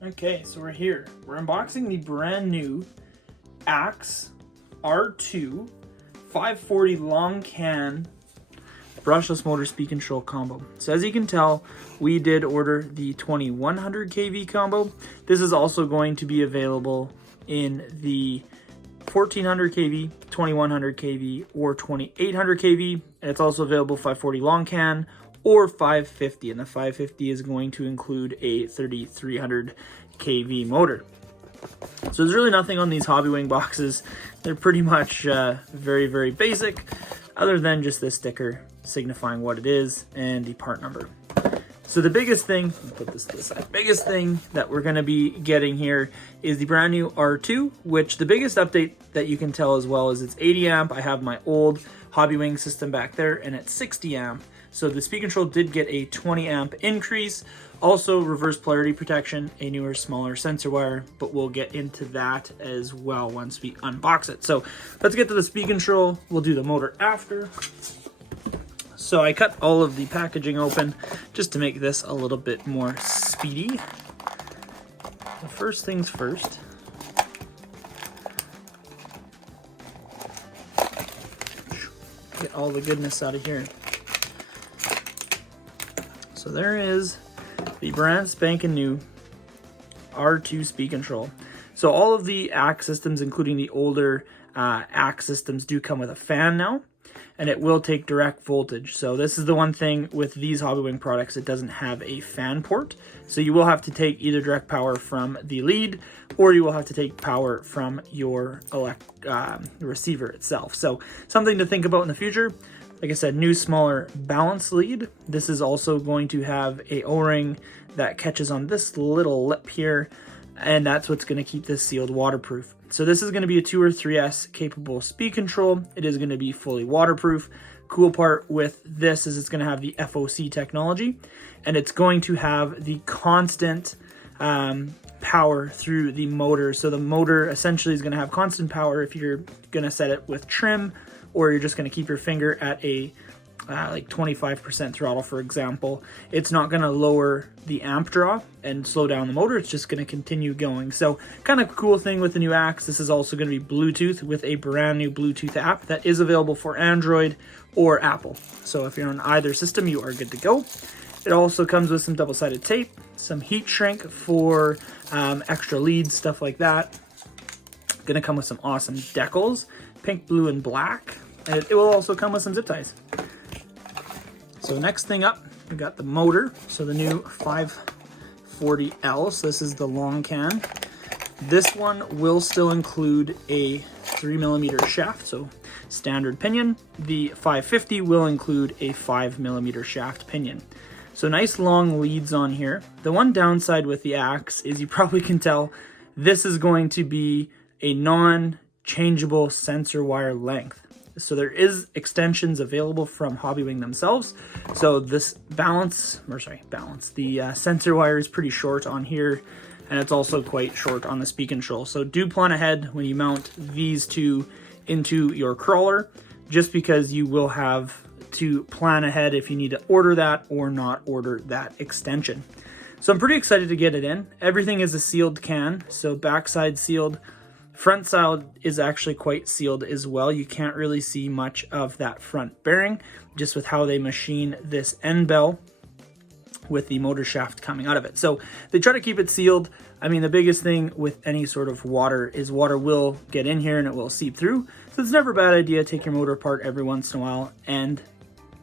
Okay, so we're here. We're unboxing the brand new Axe R2 540 long can brushless motor speed control combo. So as you can tell, we did order the 2100 kV combo. This is also going to be available in the 1400 kV, 2100 kV, or 2800 kV. And it's also available 540 long can or 550, and the 550 is going to include a 3300 kV motor. So there's really nothing on these Hobbywing boxes. They're pretty much very basic, other than just this sticker signifying what it is and the part number. So the biggest thing, put this to the side, biggest thing that we're going to be getting here is the brand new R2, which the biggest update that you can tell as well is it's 80 amp. I have my old Hobbywing system back there and it's 60 amp. So the speed control did get a 20 amp increase. Also reverse polarity protection, a newer, smaller sensor wire, but we'll get into that as well once we unbox it. So let's get to the speed control. We'll do the motor after. So I cut all of the packaging open just to make this a little bit more speedy. The first things first. Get all the goodness out of here. So there is the brand spanking new R2 speed control. So all of the Axe systems, including the older Axe systems, do come with a fan now, and it will take direct voltage. So this is the one thing with these Hobbywing products, it doesn't have a fan port. So you will have to take either direct power from the lead, or you will have to take power from your receiver itself. So something to think about in the future. Like I said, new smaller balance lead. This is also going to have a O-ring that catches on this little lip here, and that's what's going to keep this sealed waterproof. So this is going to be a 2 or 3S capable speed control. It is going to be fully waterproof. Cool part with this is it's going to have the FOC technology, and it's going to have the constant power through the motor. So the motor essentially is going to have constant power if you're going to set it with trim, or you're just going to keep your finger at a like 25% throttle, for example. It's not going to lower the amp draw and slow down the motor. It's just going to continue going. So kind of cool thing with the new Axe, this is also going to be Bluetooth with a brand new Bluetooth app that is available for Android or Apple. So if you're on either system, you are good to go. It also comes with some double-sided tape, some heat shrink for extra leads, stuff like that. Going to come with some awesome decals, pink, blue, and black. And it will also come with some zip ties. So next thing up, we got the motor. So the new 540L. So this is the long can. This one will still include a 3mm shaft, so standard pinion. The 550 will include a 5mm shaft pinion. So nice long leads on here. The one downside with the Axe is you probably can tell this is going to be a non-changeable sensor wire length. So there is extensions available from Hobbywing themselves. So this the sensor wire is pretty short on here, and it's also quite short on the speed control. So do plan ahead when you mount these two into your crawler, just because you will have to plan ahead if you need to order that or not order that extension. So I'm pretty excited to get it in. Everything is a sealed can, so backside sealed. Front side is actually quite sealed as well. You can't really see much of that front bearing, just with how they machine this end bell with the motor shaft coming out of it. So they try to keep it sealed. I mean, the biggest thing with any sort of water is water will get in here and it will seep through. So it's never a bad idea to take your motor apart every once in a while and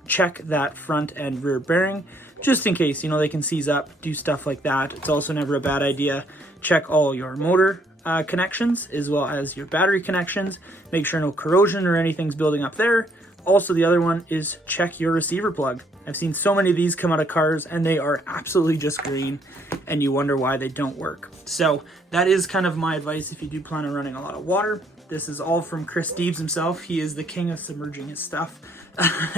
check that front and rear bearing, just in case, you know, they can seize up, do stuff like that. It's also never a bad idea. Check all your motor connections as well as your battery connections. Make sure no corrosion or anything's building up there. Also, the other one is check your receiver plug. I've seen so many of these come out of cars and they are absolutely just green and you wonder why they don't work. So that is kind of my advice if you do plan on running a lot of water. This is all from Chris Steeves himself. He is the king of submerging his stuff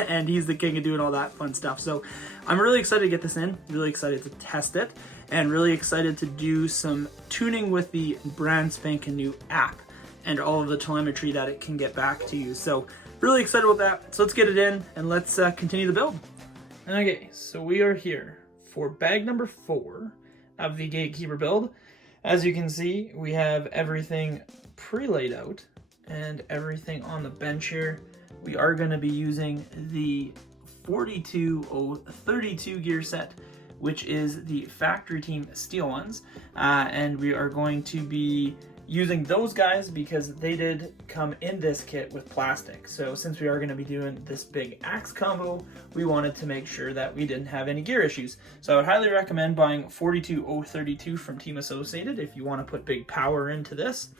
and he's the king of doing all that fun stuff. So I'm really excited to get this in, really excited to test it, and really excited to do some tuning with the brand spanking new app and all of the telemetry that it can get back to you. So really excited about that. So let's get it in and let's continue the build. Okay, so we are here for bag number 4 of the Gatekeeper build. As you can see, we have everything pre-laid out and everything on the bench here. We are going to be using the 42-32 gear set, which is the factory team steel ones, and we are going to be using those guys because they did come in this kit with plastic. So since we are going to be doing this big axe combo, we wanted to make sure that we didn't have any gear issues. So I would highly recommend buying 42-32 from Team Associated if you want to put big power into this.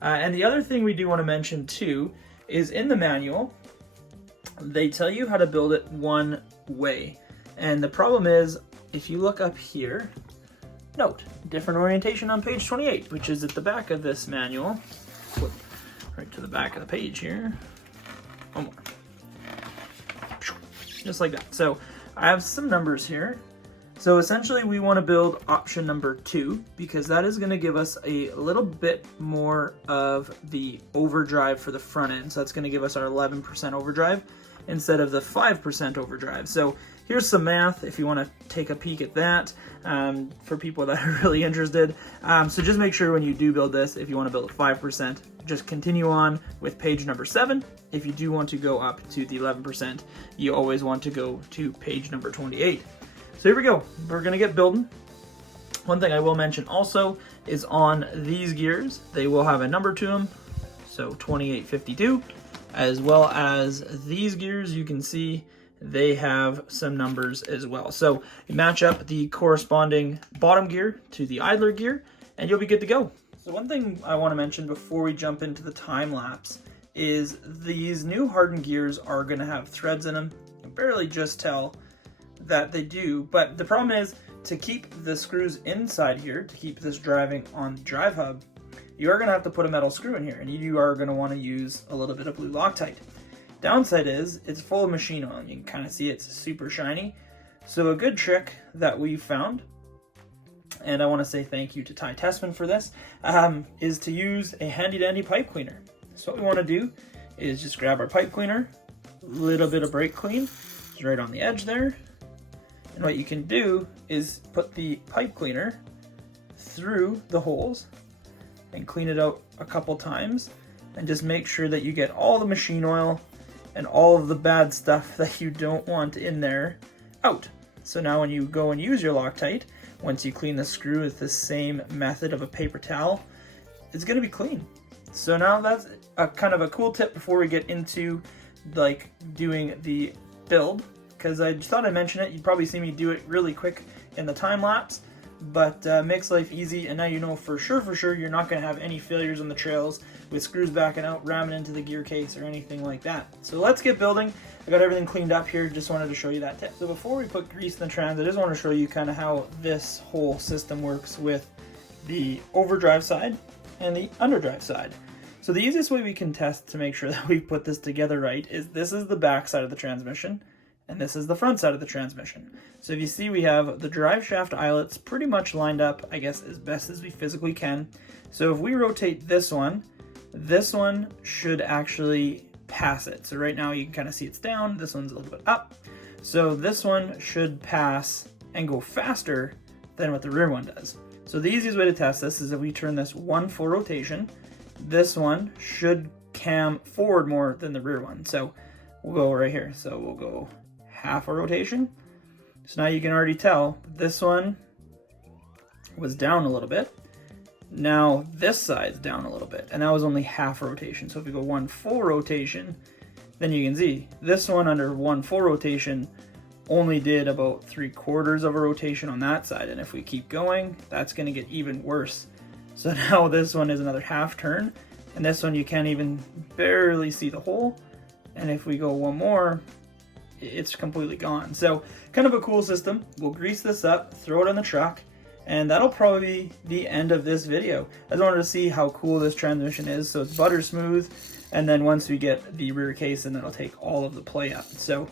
And the other thing we do want to mention too is in the manual, they tell you how to build it one way. And the problem is, if you look up here, note, different orientation on page 28, which is at the back of this manual. Flip right to the back of the page here. One more. Just like that. So I have some numbers here. So essentially we want to build option number 2 because that is going to give us a little bit more of the overdrive for the front end. So that's going to give us our 11% overdrive instead of the 5% overdrive. So here's some math if you want to take a peek at that for people that are really interested. So just make sure when you do build this, if you want to build 5%, just continue on with page number 7. If you do want to go up to the 11%, you always want to go to page number 28. So here we go. We're going to get building. One thing I will mention also is on these gears, they will have a number to them. So 2852, as well as these gears, you can see they have some numbers as well. So you match up the corresponding bottom gear to the idler gear and you'll be good to go. So one thing I want to mention before we jump into the time lapse is these new hardened gears are going to have threads in them. You can barely just tell that they do, but the problem is to keep the screws inside here, to keep this driving on the drive hub, you are going to have to put a metal screw in here and you are going to want to use a little bit of blue Loctite. Downside is it's full of machine oil and you can kind of see it's super shiny. So a good trick that we found, and I want to say thank you to Ty Tessman for this, is to use a handy dandy pipe cleaner. So what we want to do is just grab our pipe cleaner, a little bit of brake clean, it's right on the edge there. And what you can do is put the pipe cleaner through the holes and clean it out a couple times and just make sure that you get all the machine oil and all of the bad stuff that you don't want in there out. So now when you go and use your Loctite, once you clean the screw with the same method of a paper towel, it's going to be clean. So now that's a kind of a cool tip before we get into like doing the build, because I just thought I'd mention it. You'd probably see me do it really quick in the time lapse, but makes life easy, and now you know for sure you're not going to have any failures on the trails with screws backing out, ramming into the gear case or anything like that. So let's get building. I got everything cleaned up here, just wanted to show you that tip. So before we put grease in the trans, I just want to show you kind of how this whole system works with the overdrive side and the underdrive side. So the easiest way we can test to make sure that we put this together right is this is the back side of the transmission and this is the front side of the transmission. So if you see, we have the drive shaft eyelets pretty much lined up, I guess, as best as we physically can. So if we rotate this one should actually pass it. So right now you can kind of see it's down, this one's a little bit up. So this one should pass and go faster than what the rear one does. So the easiest way to test this is if we turn this one full rotation, this one should cam forward more than the rear one. So we'll go right here. So we'll go half a rotation. So now you can already tell this one was down a little bit. Now this side's down a little bit, and that was only half a rotation. So if we go one full rotation, then you can see this one under one full rotation only did about 3/4 of a rotation on that side. And if we keep going, that's going to get even worse. So now this one is another half turn, and this one you can't even barely see the hole. And if we go one more, it's completely gone. So kind of a cool system. We'll grease this up, throw it on the truck, and that'll probably be the end of this video. I just wanted to see how cool this transmission is. So it's butter smooth, and then once we get the rear case in, it'll take all of the play up. So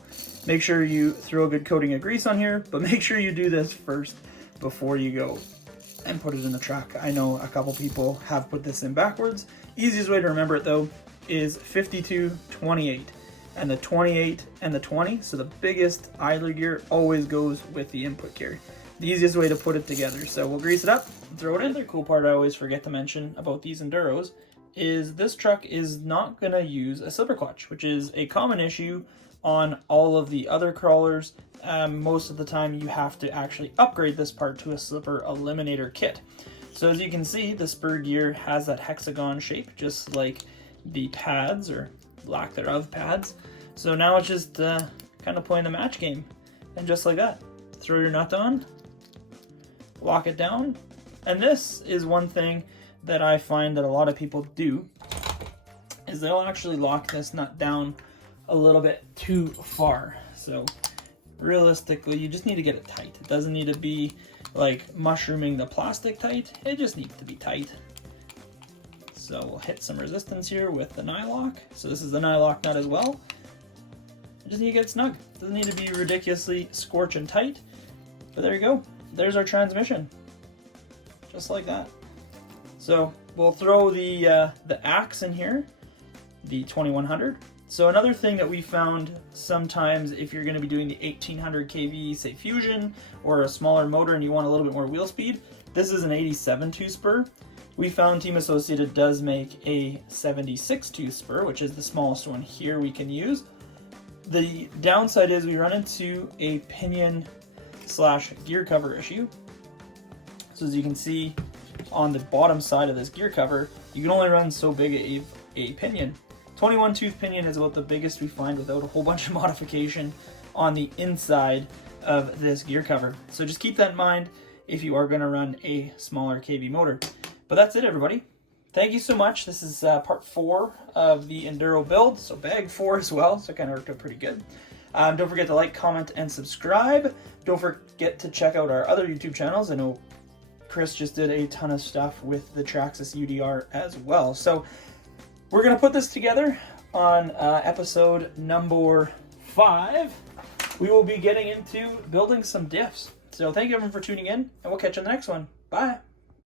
make sure you throw a good coating of grease on here, but make sure you do this first before you go and put it in the truck. I know a couple people have put this in backwards. Easiest way to remember it though is 52-28. And the 28 and the 20, so the biggest idler gear always goes with the input gear. the easiest way to put it together. So we'll grease it up, throw it in. The cool part I always forget to mention about these Enduros is this truck is not going to use a slipper clutch, which is a common issue on all of the other crawlers. Most of the time you have to actually upgrade this part to a slipper eliminator kit. So as you can see, the spur gear has that hexagon shape, just like the pads, or lack thereof pads. So now it's just kind of playing the match game. And just like that, throw your nut on, lock it down. And this is one thing that I find that a lot of people do, is they'll actually lock this nut down a little bit too far. So realistically, you just need to get it tight. It doesn't need to be like mushrooming the plastic tight. It just needs to be tight. So we'll hit some resistance here with the nylock. So this is the nylock nut as well. You just need to get it snug. It doesn't need to be ridiculously scorching tight. But there you go. There's our transmission. Just like that. So we'll throw the axe in here, the 2100. So another thing that we found sometimes, if you're going to be doing the 1800 kV, say Fusion, or a smaller motor and you want a little bit more wheel speed, this is an 87 tooth spur. We found Team Associated does make a 76 tooth spur, which is the smallest one here we can use. The downside is we run into a pinion / gear cover issue. So as you can see on the bottom side of this gear cover, you can only run so big a pinion. 21 tooth pinion is about the biggest we find without a whole bunch of modification on the inside of this gear cover. So just keep that in mind if you are going to run a smaller KV motor. But that's it, everybody. Thank you so much. This is part 4 of the Enduro build, so bag 4 as well, so it kind of worked out pretty good. Don't forget to like, comment, and subscribe. Don't forget to check out our other YouTube channels. I know Chris just did a ton of stuff with the Traxxas UDR as well. So we're going to put this together on episode number 5. We will be getting into building some diffs. So thank you everyone for tuning in, and we'll catch you on the next one. Bye.